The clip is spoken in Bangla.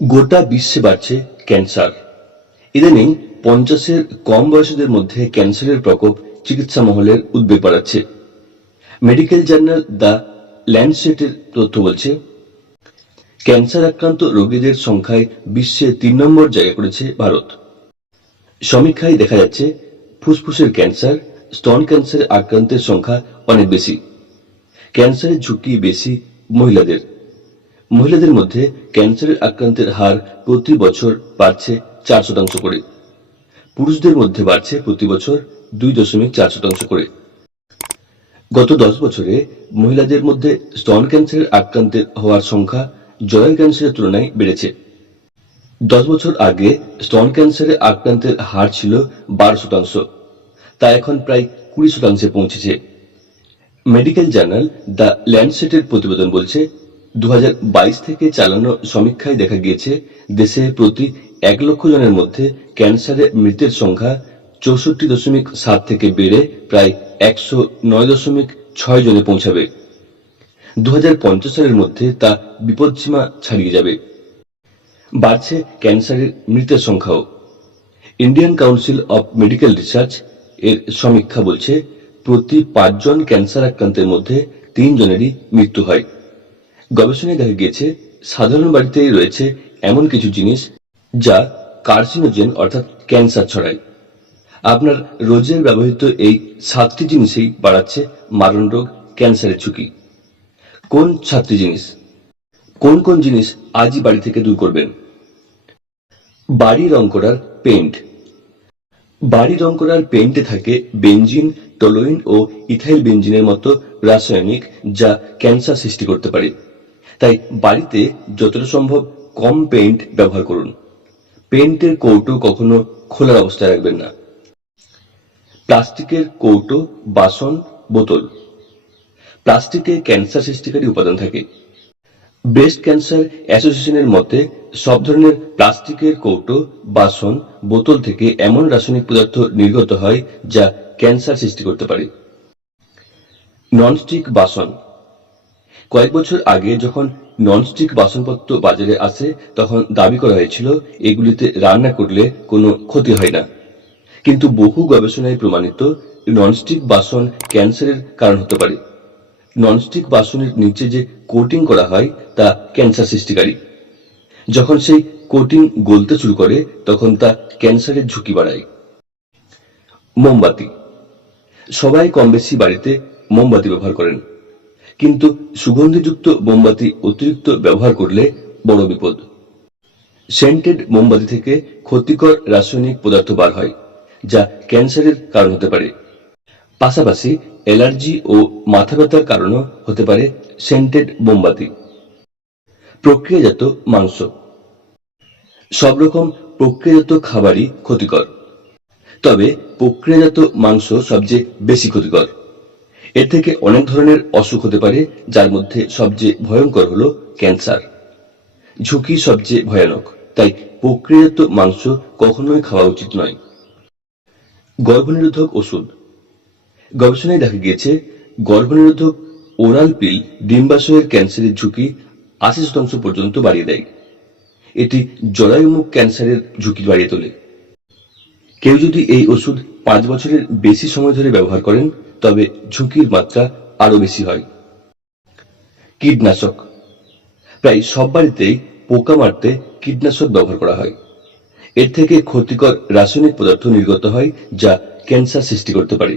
গোটা বিশ্বে বাড়ছে ক্যান্সার। ইদানিং পঞ্চাশের কম বয়সীদের মধ্যে ক্যান্সারের প্রকোপ চিকিৎসা মহলের উদ্বেগ বাড়াচ্ছে। মেডিকেল জার্নাল দ্য ল্যান্ডসেটের তথ্য বলছে ক্যান্সার আক্রান্ত রোগীদের সংখ্যায় বিশ্বে তিন নম্বর জায়গা করেছে ভারত। সমীক্ষায় দেখা যাচ্ছে, ফুসফুসের ক্যান্সার, স্তন ক্যান্সারে আক্রান্তের সংখ্যা অনেক বেশি। ক্যান্সারের ঝুঁকি বেশি মহিলাদের। মহিলাদের মধ্যে ক্যান্সারের আক্রান্তের হার প্রতি বছর বাড়ছে চার শতাংশ করে। পুরুষদের মধ্যে বাড়ছে প্রতি বছর দুই দশমিক চার শতাংশ করে। গত দশ বছরে মহিলাদের মধ্যে স্তন ক্যান্সারের আক্রান্তের হওয়ার সংখ্যা জরায়ু ক্যান্সারের তুলনায় বেড়েছে। দশ বছর আগে স্তন ক্যান্সারে আক্রান্তের হার ছিল বারো শতাংশ, তা এখন প্রায় কুড়ি শতাংশে পৌঁছেছে। মেডিকেল জার্নাল দ্য ল্যান্ডসেটের প্রতিবেদন বলছে দু হাজার বাইশ থেকে চালানো সমীক্ষায় দেখা গিয়েছে, দেশে প্রতি এক লক্ষ জনের মধ্যে ক্যান্সারে মৃতের সংখ্যা চৌষট্টি দশমিক সাত থেকে বেড়ে প্রায় একশো নয় দশমিক ছয় জনে পৌঁছাবে। দু হাজার পঞ্চাশ সালের মধ্যে তা বিপদসীমা ছাড়িয়ে যাবে। বাড়ছে ক্যান্সারের মৃতের সংখ্যাও। Indian Council of Medical Research এর সমীক্ষা বলছে, প্রতি পাঁচজন ক্যান্সার আক্রান্তের মধ্যে তিন জনেরই মৃত্যু হয়। গবেষণায় দেখা গিয়েছে, সাধারণ বাড়িতেই রয়েছে এমন কিছু জিনিস যা কার্সিনোজেন অর্থাৎ ক্যান্সার ছড়ায়। আপনার রোজের ব্যবহৃত এই সাতটি জিনিসই বাড়াচ্ছে মারণ রোগ, ক্যান্সারের ঝুঁকি। কোন সাতটি জিনিস? কোন কোন জিনিস আজই বাড়ি থেকে দূর করবেন? বাড়ি রং করার পেইন্ট। বাড়ি রং করার পেইন্টে থাকে বেনজিন, টলোইন ও ইথাইল বেঞ্জিনের মতো রাসায়নিক যা ক্যান্সার সৃষ্টি করতে পারে। তাই বাড়িতে যতটা সম্ভব কম পেইন্ট ব্যবহার করুন। পেইন্টের কৌটো কখনো খোলা অবস্থায় রাখবেন না। প্লাস্টিকের কৌটো, বাসন, বোতল। প্লাস্টিকে ক্যান্সার সৃষ্টিকারী উপাদান থাকে। ব্রেস্ট ক্যান্সার অ্যাসোসিয়েশনের মতে, সব ধরনের প্লাস্টিকের কৌটো, বাসন, বোতল থেকে এমন রাসায়নিক পদার্থ নির্গত হয় যা ক্যান্সার সৃষ্টি করতে পারে। ননস্টিক বাসন। কয়েক বছর আগে যখন ননস্টিক বাসনপত্র বাজারে আসে, তখন দাবি করা হয়েছিল, এগুলিতে রান্না করলে কোনো ক্ষতি হয় না। কিন্তু বহু গবেষণায় প্রমাণিত, ননস্টিক বাসন ক্যান্সারের কারণ হতে পারে। ননস্টিক বাসনের নিচে যে কোটিং করা হয়, তা ক্যান্সার সৃষ্টিকারী। যখন সেই কোটিং গলতে শুরু করে, তখন তা ক্যান্সারের ঝুঁকি বাড়ায়। মোমবাতি। সবাই কম বেশি বাড়িতে মোমবাতি ব্যবহার করেন। কিন্তু সুগন্ধিযুক্ত মোমবাতি অতিরিক্ত ব্যবহার করলে বড় বিপদ। সেন্টেড মোমবাতি থেকে ক্ষতিকর রাসায়নিক পদার্থ বার হয়, যা ক্যান্সারের কারণ হতে পারে। পাশাপাশি অ্যালার্জি ও মাথা ব্যথার কারণও হতে পারে সেন্টেড মোমবাতি। প্রক্রিয়াজাত মাংস। সব রকম প্রক্রিয়াজাত খাবারই ক্ষতিকর, তবে প্রক্রিয়াজাত মাংস সবচেয়ে বেশি ক্ষতিকর। এর থেকে অনেক ধরনের অসুখ হতে পারে, যার মধ্যে সবচেয়ে ভয়ঙ্কর হল ক্যান্সার। ঝুঁকি সবচেয়ে ভয়ানক, তাই প্রক্রিয়াজাত মাংস কখনোই খাওয়া উচিত নয়। গর্ভনিরোধক ওষুধ। গবেষণায় দেখা গিয়েছে, গর্ভনিরোধক ওরাল পিল ডিম্বাশয়ের ক্যান্সারের ঝুঁকি আশি শতাংশ পর্যন্ত বাড়িয়ে দেয়। এটি জরায়ুমুখ ক্যান্সারের ঝুঁকি বাড়িয়ে তোলে। কেউ যদি এই ওষুধ পাঁচ বছরের বেশি সময় ধরে ব্যবহার করেন তবে ঝুঁকির মাত্রা আরও বেশি হয়। কীটনাশক। প্রায় সব বাড়িতেই পোকা মারতে কীটনাশক ব্যবহার করা হয়। এর থেকে ক্ষতিকর রাসায়নিক পদার্থ নির্গত হয় যা ক্যান্সার সৃষ্টি করতে পারে।